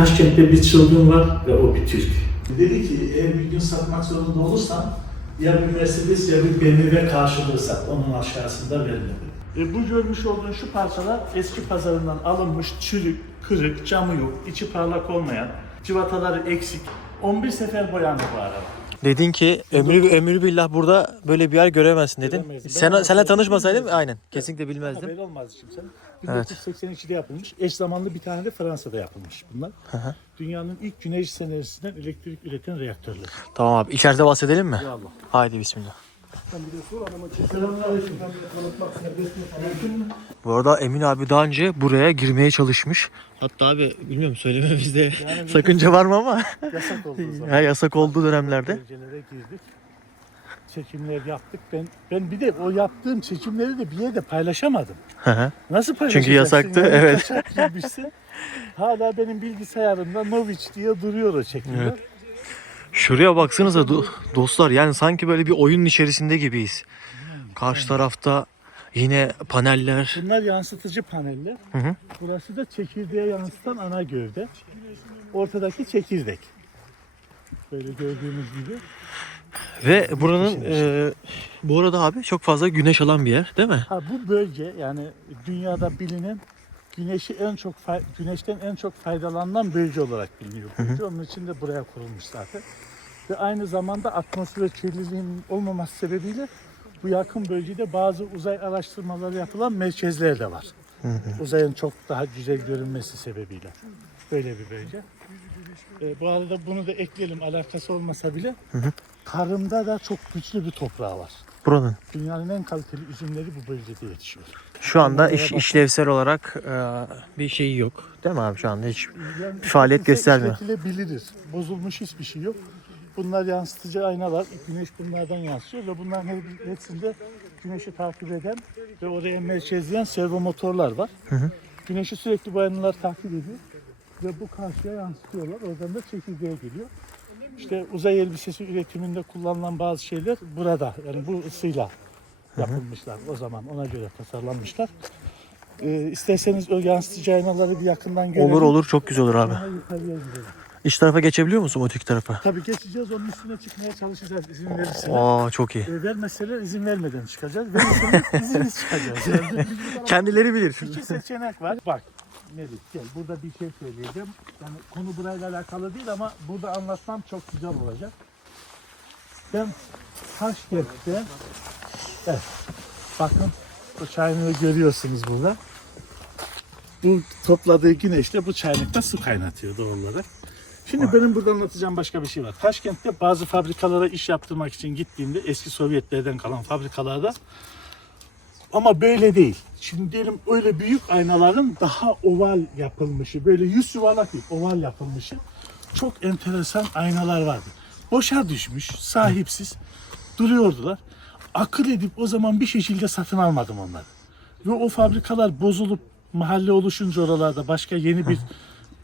Taşkent'te bir çılgın var ve o bir Türk. Dedi ki eğer bir gün satmak zorunda olursan ya bir Mercedes ya bir BMW karşılığı sat. Onun aşağısında verme dedi. E, bu görmüş olduğun şu parçalar eski pazarından alınmış çürük, kırık, camı yok, içi parlak olmayan, civataları eksik. 11 sefer boyandı bu araba. Dedin ki ömrü, ömrü billah burada böyle bir yer göremezsin dedin. Göremezdim. Ben Sen, senle tanışmasaydım aynen kesinlikle bilmezdim. Haberi olmaz kimsenin. Evet. 1982'de yapılmış. Eş zamanlı bir tane de Fransa'da yapılmış bunlar. hı. Dünyanın ilk güneş enerjisinden elektrik üreten reaktörler. Tamam abi içeride bahsedelim mi? Ya Allah. Haydi bismillah. Bu arada Emin abi daha önce buraya girmeye çalışmış. Hatta abi bilmiyorum söylememizde sakınca var mı ama Yasak oldu ya yasak olduğu dönemlerde. Girdik. Çekimler yaptık. Ben ben bir de o yaptığım çekimleri de bir yerde paylaşamadım. Nasıl paylaşacaksın? yasaktı, Yani evet. girmişsin. Hala benim bilgisayarımda Noviç diye duruyor o çekimler. Evet. Şuraya baksanıza do- dostlar yani sanki böyle bir oyunun içerisinde gibiyiz. Karşı tarafta yine paneller. Bunlar yansıtıcı paneller. Hı hı. Burası da çekirdeğe yansıtan ana gövde. Ortadaki çekirdek. Böyle gördüğünüz gibi. Ve buranın e, bu arada abi çok fazla güneş alan bir yer değil mi? Ha bu bölge yani dünyada bilinen güneşi en çok güneşten en çok faydalanan bölge olarak biliniyor. bölge. Onun için de buraya kurulmuş zaten. Ve aynı zamanda atmosfer kirliliğinin olmaması sebebiyle bu yakın bölgede bazı uzay araştırmaları yapılan merkezler de var. Uzayın çok daha güzel görünmesi sebebiyle. Böyle bir bölge. Ee, bu arada bunu da ekleyelim alakası olmasa bile. Tarımda da çok güçlü bir toprağı var. Buranın. Dünyanın en kaliteli üzümleri bu bölgede yetişiyor. Şu anda iş, işlevsel olarak e, bir şeyi yok. Değil mi abi şu anda hiç? Yani Bir faaliyet göstermiyor. işletilebilir. Bozulmuş hiçbir şey yok. Bunlar yansıtıcı aynalar. Güneş bunlardan yansıyor ve bunların hepsinde güneşi takip eden ve oraya merkezleyen servo motorlar var. Güneşi sürekli bu aynalar takip ediyor ve bu karşıya yansıtıyorlar. Oradan da çekirdeğe geliyor. İşte uzay elbisesi üretiminde kullanılan bazı şeyler burada. Yani bu ısıyla yapılmışlar o zaman. Ona göre tasarlanmışlar. Ee, isterseniz o yansıtıcı aynaları bir yakından görelim. Olur olur çok güzel olur abi. Sonra yukarıya gidelim. İç tarafa geçebiliyor musun öteki tarafa? Tabii geçeceğiz onun üstüne çıkmaya çalışacağız izin verirseler. Aa çok iyi. E, vermeseler izin vermeden çıkacağız. Verirseniz izinsiz çıkacağız. Yani Kendileri bilir. iki seçenek var. Bak Melih gel burada bir şey söyleyeceğim. Yani konu burayla alakalı değil ama burada anlatmam çok güzel olacak. Ben Taşkent'te evet, bakın bu çayını görüyorsunuz burada. Bu topladığı güneşte bu çaylıkta su kaynatıyor doğal olarak. Şimdi benim burada anlatacağım başka bir şey var. Taşkent'te bazı fabrikalara iş yaptırmak için gittiğimde eski Sovyetlerden kalan fabrikalarda ama böyle değil. Şimdi diyelim öyle büyük aynaların daha oval yapılmışı, böyle yüz yuvarlak değil, oval yapılmışı çok enteresan aynalar vardı. Boşa düşmüş, sahipsiz duruyordular. Akıl edip o zaman bir şekilde satın almadım onları. Ve o fabrikalar bozulup mahalle oluşunca oralarda başka yeni bir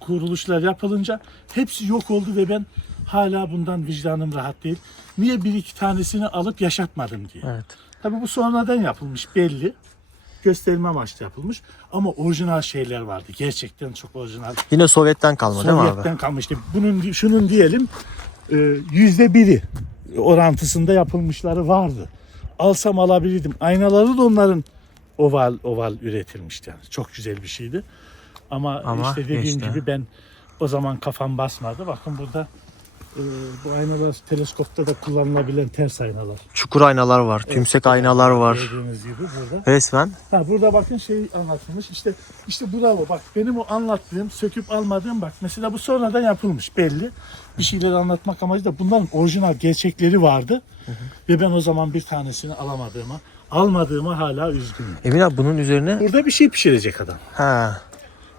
kuruluşlar yapılınca hepsi yok oldu ve ben hala bundan vicdanım rahat değil. Niye bir iki tanesini alıp yaşatmadım diye. Evet. Tabii bu sonradan yapılmış belli. Gösterme amaçlı yapılmış. Ama orijinal şeyler vardı. Gerçekten çok orijinal. Yine Sovyet'ten kalma değil mi abi? Sovyet'ten kalmıştı. Bunun şunun diyelim e, yüzde biri orantısında yapılmışları vardı. Alsam alabilirdim. Aynaları da onların oval oval üretilmişti yani. Çok güzel bir şeydi. Ama, Ama işte dediğim geçti. gibi ben o zaman kafam basmadı. Bakın burada e, bu aynalar teleskopta da kullanılabilen ters aynalar. Çukur aynalar var, tümsek aynalar var. Gördüğünüz gibi burada. Resmen. Ha burada bakın şey anlatılmış. İşte işte bravo bak benim o anlattığım, söküp almadığım bak mesela bu sonradan yapılmış belli. Bir şeyleri anlatmak amacıyla bunların orijinal gerçekleri vardı. Ve ben o zaman bir tanesini alamadığıma, almadığıma hala üzgünüm. Emin abi bunun üzerine Burada bir şey pişirecek adam. ha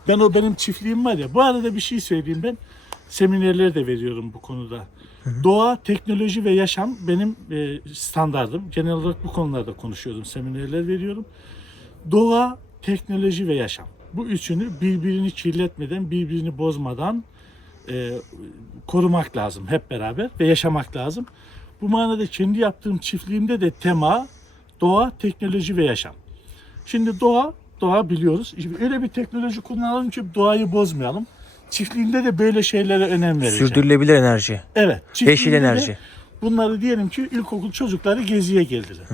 Ben o benim çiftliğim var ya. Bu arada bir şey söyleyeyim ben. Seminerler de veriyorum bu konuda. Doğa, teknoloji ve yaşam benim e, standardım. Genel olarak bu konularda konuşuyorum. Seminerler veriyorum. Doğa, teknoloji ve yaşam. Bu üçünü birbirini kirletmeden, birbirini bozmadan e, korumak lazım hep beraber ve yaşamak lazım. Bu manada kendi yaptığım çiftliğimde de tema doğa, teknoloji ve yaşam. Şimdi doğa, doğa biliyoruz. Öyle bir teknoloji kullanalım ki doğayı bozmayalım. Çiftliğinde de böyle şeylere önem vereceğim. Sürdürülebilir enerji. Evet. Yeşil çiftliğinde de enerji. Bunları diyelim ki ilkokul çocukları geziye geldiler.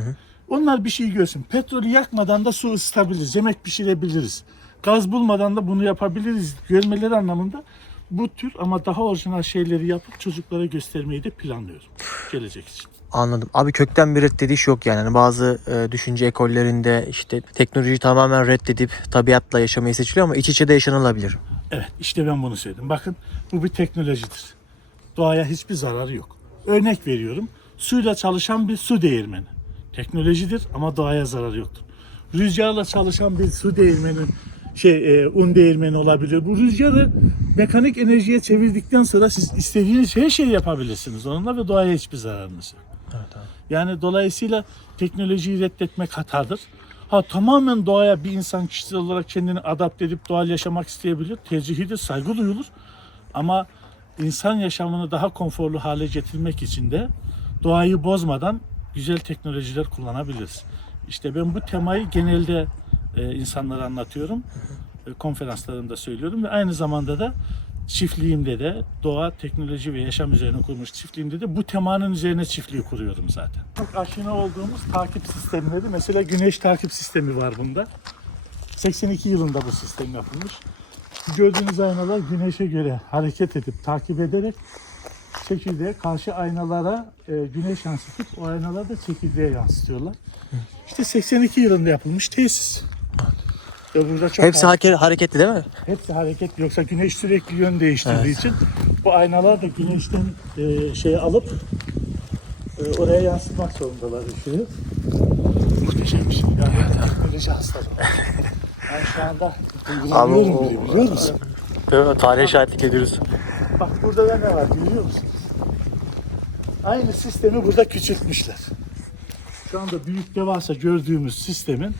Onlar bir şey görsün. Petrolü yakmadan da su ısıtabiliriz. Yemek pişirebiliriz. Gaz bulmadan da bunu yapabiliriz. Görmeleri anlamında bu tür ama daha orijinal şeyleri yapıp çocuklara göstermeyi de planlıyorum. Gelecek için. Anladım. Abi kökten bir reddediş yok yani. Hani bazı e, düşünce ekollerinde işte teknolojiyi tamamen reddedip tabiatla yaşamayı seçiliyor ama iç içe de yaşanılabilir. Evet işte ben bunu söyledim. Bakın bu bir teknolojidir. Doğaya hiçbir zararı yok. Örnek veriyorum. Suyla çalışan bir su değirmeni. Teknolojidir ama doğaya zararı yoktur. Rüzgarla çalışan bir su değirmeni şey e, un değirmeni olabilir. Bu rüzgarı mekanik enerjiye çevirdikten sonra siz istediğiniz her şeyi yapabilirsiniz onunla ve doğaya hiçbir zararınız yok. Yani dolayısıyla teknolojiyi reddetmek hatadır. Ha tamamen doğaya bir insan kişisel olarak kendini adapte edip doğal yaşamak isteyebilir. Tercihidir, saygı duyulur. Ama insan yaşamını daha konforlu hale getirmek için de doğayı bozmadan güzel teknolojiler kullanabiliriz. İşte ben bu temayı genelde e, insanlara anlatıyorum. E, konferanslarımda söylüyorum ve aynı zamanda da çiftliğimde de doğa, teknoloji ve yaşam üzerine kurmuş çiftliğimde de bu temanın üzerine çiftliği kuruyorum zaten. Çok aşina olduğumuz takip sistemleri mesela güneş takip sistemi var bunda. 82 yılında bu sistem yapılmış. Gördüğünüz aynalar güneşe göre hareket edip takip ederek çekirdeğe karşı aynalara e, güneş yansıtıp o aynalar da çekirdeğe yansıtıyorlar. İşte 82 yılında yapılmış tesis. Ve burada çok Hepsi hake- hareketli değil mi? Hepsi hareket yoksa güneş sürekli yön değiştirdiği için bu aynalar da güneşten e, şeyi alıp e, oraya yansıtmak zorundalar ışığı. Muhteşem bir şey. Yani ben teknoloji hastalığı. Ben şu anda duygulanıyorum o- bile biliyor musun? Tarihe şahitlik ediyoruz. Bak burada da ne var görüyor musun? Aynı sistemi burada küçültmüşler. Şu anda büyük devasa gördüğümüz sistemin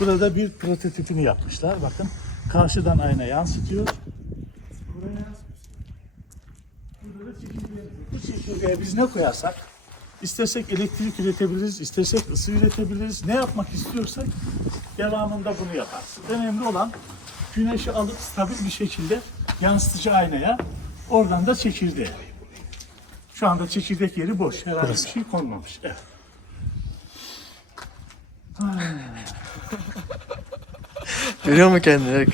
burada bir prototipini yapmışlar. Bakın karşıdan ayna yansıtıyor. Buraya. Burada da var. Bu çekirdeğe biz ne koyarsak İstersek elektrik üretebiliriz, istersek ısı üretebiliriz. Ne yapmak istiyorsak devamında bunu yaparız. Önemli olan güneşi alıp stabil bir şekilde yansıtıcı aynaya, oradan da çekirdeğe. Şu anda çekirdek yeri boş. Herhangi bir şey konmamış. Evet. Görüyor musun kendini?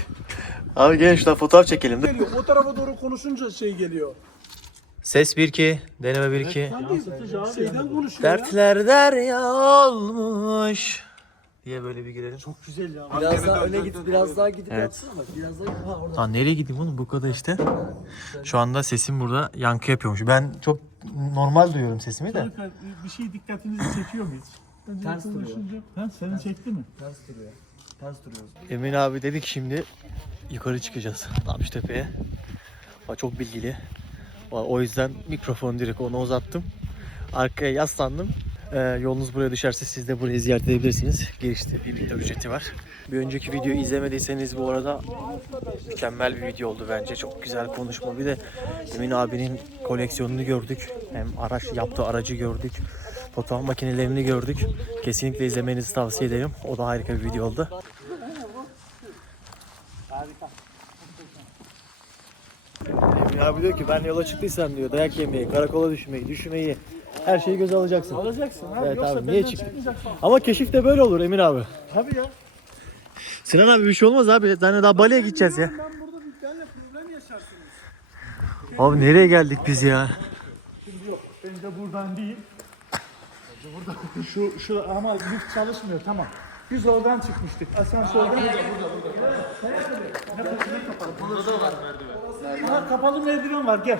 Abi gelin şuradan fotoğraf çekelim. geliyor. O tarafa doğru konuşunca şey geliyor. Ses 1 2, deneme 1 2. Yansıtıcı abi. Şeyden konuşuyor ya. Dertler derya olmuş. Diye böyle bir girelim. Çok güzel ya. Biraz daha öne git, biraz daha gidip Evet. yapsana bak. Biraz daha ha orada. Lan nereye gideyim oğlum bu kadar işte. Şu anda sesim burada yankı yapıyormuş. Ben çok normal duyuyorum sesimi de. Bir şey dikkatinizi çekiyor mu hiç? Ters duruyor. Ha, seni çekti mi? Ters duruyor. Ters duruyoruz. Emin abi dedik şimdi yukarı çıkacağız Napştepe'ye. O çok bilgili. O yüzden mikrofonu direkt ona uzattım. Arkaya yaslandım. Ee, yolunuz buraya düşerse siz de burayı ziyaret edebilirsiniz. Girişte bir miktar ücreti var. Bir önceki videoyu izlemediyseniz bu arada mükemmel bir video oldu bence. Çok güzel konuşma. Bir de Emin abinin koleksiyonunu gördük. Hem araç yaptığı aracı gördük. Fotoğraf makinelerini gördük. Kesinlikle izlemenizi tavsiye ederim. O da harika bir video oldu. Harika. Emin abi diyor ki ben yola çıktıysam diyor dayak yemeyi, karakola düşmeyi, düşmeyi her şeyi göze alacaksın. Alacaksın abi. Evet Yoksa abi, niye çıktın? çıkmayacaksın. Ama keşif de böyle olur Emin abi. Tabii ya. Sinan abi bir şey olmaz abi. Zaten daha Bali'ye gideceğiz ya. Ben burada bir tane problem yaşarsınız. Abi nereye geldik biz ya? Şimdi yok. Ben de buradan değil. Burada şu şu ama lift çalışmıyor tamam. Biz oradan çıkmıştık. Asansörden. Burada burada burada. Ne kapalı? Burada da var merdiven. Aha, kapalı merdiven var gel.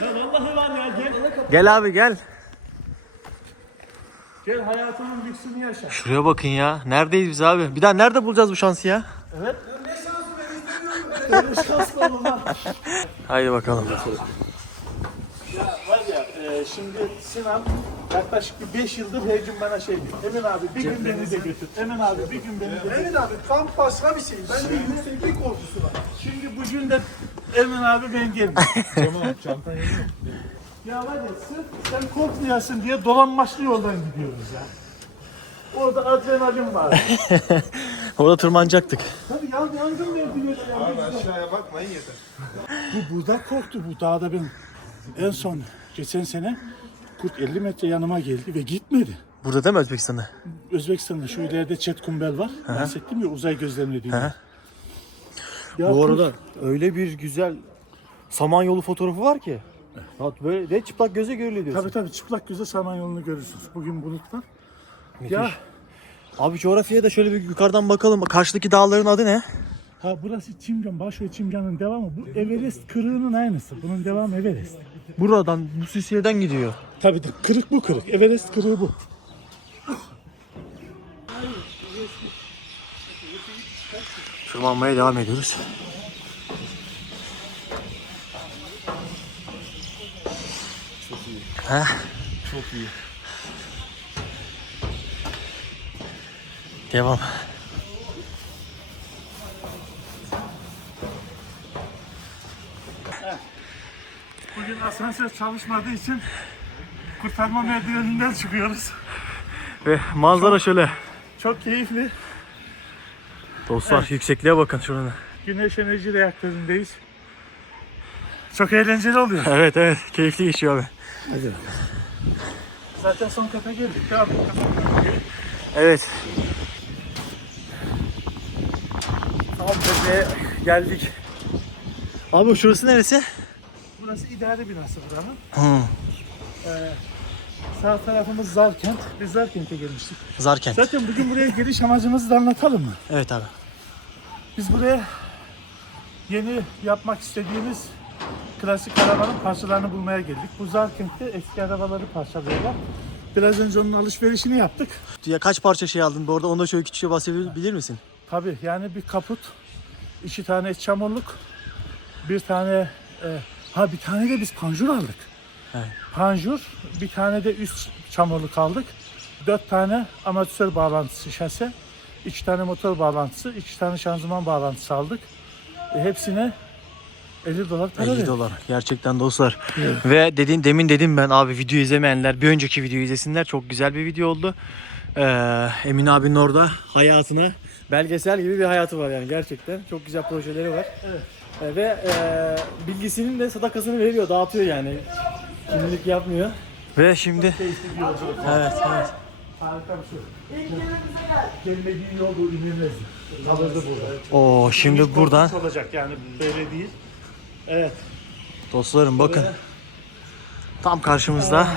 Ya vallahi var ya gel. Gel abi gel. Gel hayatının lüksünü yaşa. Şuraya bakın ya. Neredeyiz biz abi? Bir daha nerede bulacağız bu şansı ya? Evet. Öyle şans var ulan. Haydi bakalım. Ya var ya e, şimdi Sinan yaklaşık bir 5 yıldır her gün bana şey diyor. Emin abi bir gün beni de götür. Emin abi bir gün beni de götür. Emin abi kamp başka bir şey. Ben de yükseklik korkusu var. Şimdi bugün de Emin abi ben gelmiyorum. Tamam çantan Ya var ya sırf sen korkmayasın diye dolanmaçlı yoldan gidiyoruz ya. Orada adrenalin var. Orada tırmanacaktık. Tabii yan, yangın verdi. Abi aşağıya bakmayın yeter. Bu burada korktu bu dağda ben. En son geçen sene kurt 50 metre yanıma geldi ve gitmedi. Burada değil mi Özbekistan'da? Özbekistan'da şu ileride Çetkumbel var. Bahsettim ya uzay gözlemlediğim. Ya Bu kurt- arada öyle bir güzel Samanyolu fotoğrafı var ki. Ya Böyle de çıplak göze görülüyor diyorsun. Tabii tabii çıplak göze Samanyolu'nu görürsünüz. Bugün bulut var. Müthiş. Ya Abi coğrafyaya da şöyle bir yukarıdan bakalım. Karşıdaki dağların adı ne? ha burası Çimcan, Başoy Çimcan'ın devamı. Bu Everest kırığının aynısı. Bunun devamı Everest. Buradan, bu silsileden gidiyor. Tabii kırık bu kırık. Everest kırığı bu. Tırmanmaya devam ediyoruz. Heh. Çok iyi. Devam. Bugün asansör çalışmadığı için kurtarma merdiveninden çıkıyoruz. Ve manzara şöyle. Çok keyifli. Dostlar yüksekliğe bakın şurada. Güneş enerji reaktöründeyiz. Çok eğlenceli oluyor. Evet evet keyifli geçiyor abi. Zaten son kata geldik. Devam et. Evet. Tam tepeye geldik. Abi şurası neresi? Burası idare binası buranın. Hı. Sağ tarafımız Zarkent. Biz Zarkent'e gelmiştik. Zarkent. Zaten bugün buraya geliş amacımızı da anlatalım mı? Evet abi. Biz buraya yeni yapmak istediğimiz klasik arabanın parçalarını bulmaya geldik. Bu Zarkent'te eski arabaları parçalıyorlar. Biraz önce onun alışverişini yaptık. Ya kaç parça şey aldın? Bu arada onda şöyle küçükçe bahsedebilir misin? Tabii yani bir kaput, iki tane çamurluk, bir tane e, ha bir tane de biz panjur aldık. Evet. Panjur, bir tane de üst çamurluk aldık. Dört tane amatör bağlantısı şase, iki tane motor bağlantısı, iki tane şanzıman bağlantısı aldık. E, hepsine 50 dolar para 50 verdik. dolar. Gerçekten dostlar. Ve dediğin demin dedim ben abi video izlemeyenler bir önceki videoyu izlesinler. Çok güzel bir video oldu. Ee, Emin abinin orada hayatına belgesel gibi bir hayatı var yani gerçekten. Çok güzel projeleri var. Ee, ve e, bilgisinin de sadakasını veriyor, dağıtıyor yani. Şimdilik yapmıyor. Ve şimdi evet evet. Harika bir şey. Gelmediği yol bu. Kalırdı burada. Oo şimdi Hiç buradan olacak yani böyle değil. Evet. dostlarım bakın. Tam karşımızda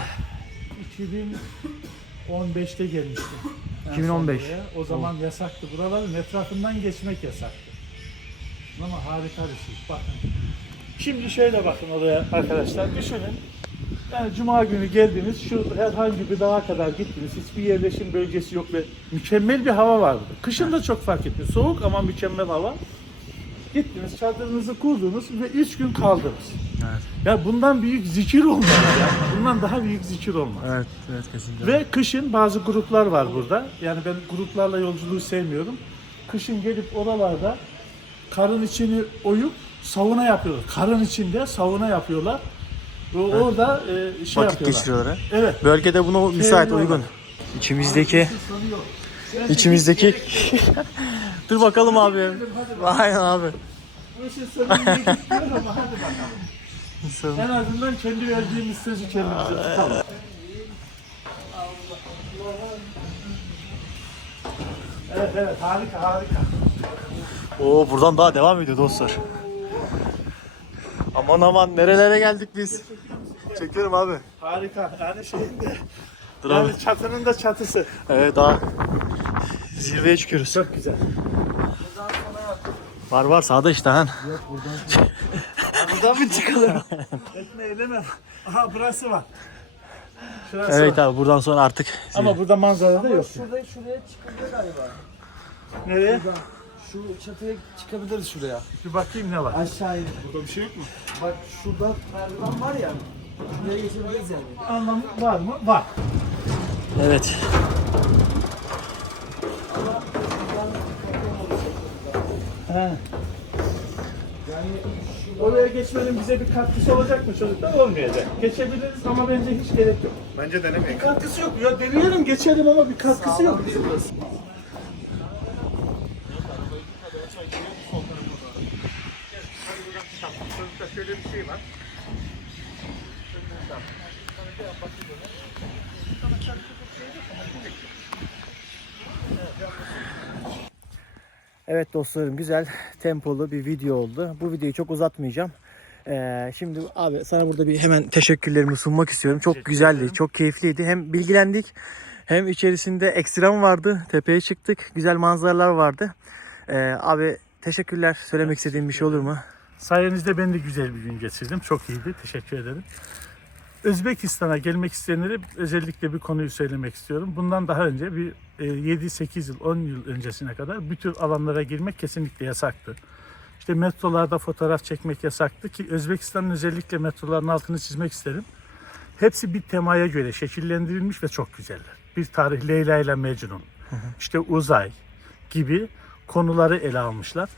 2015'te gelmiştim. En 2015. son buraya. O zaman yasaktı. Buraların etrafından geçmek yasaktı. Ama harika bir şey. Bakın. Şimdi şöyle bakın oraya arkadaşlar. Düşünün. Yani cuma günü geldiniz, şu herhangi bir dağa kadar gittiniz. Hiçbir yerleşim bölgesi yok ve mükemmel bir hava vardı. Kışın da çok fark etmiyor. Soğuk ama mükemmel hava. Gittiniz, çadırınızı kurdunuz ve üç gün kaldınız. Evet. Ya bundan büyük zikir olmaz ya. Bundan daha büyük zikir olmaz. Evet, evet kesinlikle. Ve kışın bazı gruplar var burada. Yani ben gruplarla yolculuğu sevmiyorum. Kışın gelip oralarda karın içini oyup sauna yapıyorlar. Karın içinde sauna yapıyorlar. Orada e, şey Vakit yapıyorlar. geçiriyorlar ha. Evet. Bölgede buna müsait, Sevmiyorlar. uygun. İçimizdeki içimizdeki Dur bakalım abi. Aynen abi. Bu işin sonunu iyi gitmiyor ama hadi bakalım. En azından kendi verdiğimiz sözü kendimize tutalım. Evet evet harika harika. Oo buradan daha devam ediyor dostlar. Aman aman nerelere geldik biz. Çekiyorum abi. Harika. Yani şeyin de Dur abi. yani çatının da çatısı. Evet daha zirveye çıkıyoruz. Çok güzel. Var var sağda işte han. Buradan mı çıkalım? Etme eyleme. Aha burası var. Şurası Evet var. abi buradan sonra artık Ama burada manzara da yok. Şurada şuraya çıkabilir galiba. Nereye? Şu çatıya çıkabiliriz şuraya. Bir bakayım ne var. Aşağıya. Burada bir şey yok mu? Bak şurada merdiven var ya. Anlamı var mı? Var. Evet. He. Yani oraya geçmenin bize bir katkısı olacak mı çocuklar? Olmayacak. Geçebiliriz ama bence hiç gerek yok. Bence denemeyin. Bir katkısı yok. Ya deniyorum geçelim ama bir katkısı yok. Şöyle bir şey var. Evet dostlarım güzel tempolu bir video oldu. Bu videoyu çok uzatmayacağım. Ee, şimdi abi sana burada bir hemen teşekkürlerimi sunmak istiyorum. Çok Teşekkür güzeldi, ederim. çok keyifliydi. Hem bilgilendik hem içerisinde ekstrem vardı. Tepeye çıktık. Güzel manzaralar vardı. Ee, abi teşekkürler. Söylemek istediğin bir şey olur mu? Sayenizde ben de güzel bir gün geçirdim. Çok iyiydi. Teşekkür ederim. Özbekistan'a gelmek isteyenlere özellikle bir konuyu söylemek istiyorum. Bundan daha önce bir e, 7-8 yıl, 10 yıl öncesine kadar bu tür alanlara girmek kesinlikle yasaktı. İşte metrolarda fotoğraf çekmek yasaktı ki Özbekistan'ın özellikle metroların altını çizmek isterim. Hepsi bir temaya göre şekillendirilmiş ve çok güzeller. Bir tarih Leyla ile Mecnun, işte uzay gibi konuları ele almışlar.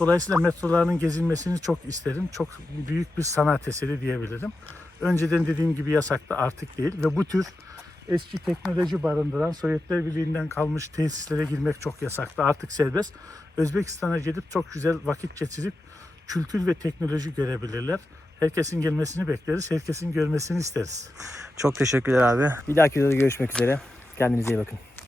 Dolayısıyla metrolarının gezilmesini çok isterim. Çok büyük bir sanat eseri diyebilirim. Önceden dediğim gibi yasaktı artık değil ve bu tür eski teknoloji barındıran Sovyetler Birliği'nden kalmış tesislere girmek çok yasaktı. Artık serbest. Özbekistan'a gelip çok güzel vakit geçirip kültür ve teknoloji görebilirler. Herkesin gelmesini bekleriz. Herkesin görmesini isteriz. Çok teşekkürler abi. Bir dahaki videoda görüşmek üzere. Kendinize iyi bakın.